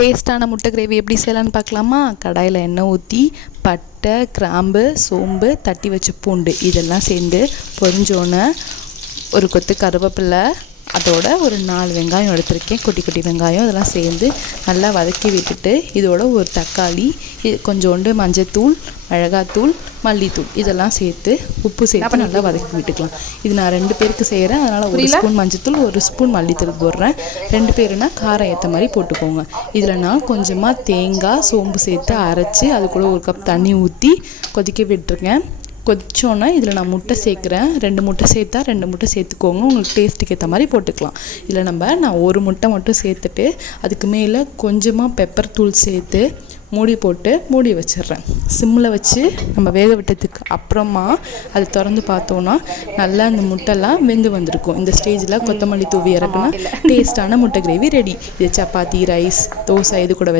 டேஸ்ட்டான முட்டை கிரேவி எப்படி செய்யலான்னு பார்க்கலாமா? கடாயில் எண்ணெய் ஊற்றி பட்டை, கிராம்பு, சோம்பு, தட்டி வச்ச பூண்டு இதெல்லாம் சேர்ந்து பொரிஞ்சோன்னே ஒரு கொத்து கருவேப்பிலை, அதோட ஒரு 4 வெங்காயம் எடுத்திருக்கேன், குட்டி குட்டி வெங்காயம். இதெல்லாம் சேர்ந்து நல்லா வதக்கி விட்டுட்டு இதோட ஒரு தக்காளி, கொஞ்சோண்டு மஞ்சத்தூள், மிளகாத்தூள், மல்லித்தூள் இதெல்லாம் சேர்த்து உப்பு சேர்த்து நல்லா வதக்கி விட்டுக்கலாம். இது நான் 2 பேருக்கு செய்கிறேன், அதனால் 1 ஸ்பூன் மஞ்சத்தூள், 1 ஸ்பூன் மல்லித்தூள் போடுறேன். 2 பேருனா காரம் ஏற்ற மாதிரி போட்டுக்கோங்க. இதில் நான் கொஞ்சமாக தேங்காய், சோம்பு சேர்த்து அரைச்சி அது கூட 1 கப் தண்ணி ஊற்றி கொதிக்க விட்டுருக்கேன். கொதிச்சோன்னா இதில் நான் முட்டை சேர்க்குறேன். 2 முட்டை சேர்த்தா 2 முட்டை சேர்த்துக்கோங்க, உங்களுக்கு டேஸ்ட்டுக்கு ஏற்ற மாதிரி போட்டுக்கலாம். இதில் நான் 1 முட்டை மட்டும் சேர்த்துட்டு அதுக்கு மேலே கொஞ்சமாக பெப்பர் தூள் சேர்த்து மூடி போட்டு மூடி வச்சிடுறேன். சிம்மில் வச்சு நம்ம வேக விட்டதுக்கு அப்புறமா அதை திறந்து பார்த்தோன்னா நல்லா அந்த முட்டைலாம் வெந்து வந்திருக்கும். இந்த ஸ்டேஜில் கொத்தமல்லி தூவி இறக்குனா டேஸ்ட்டான முட்டை கிரேவி ரெடி. இது சப்பாத்தி, ரைஸ், தோசை இது கூட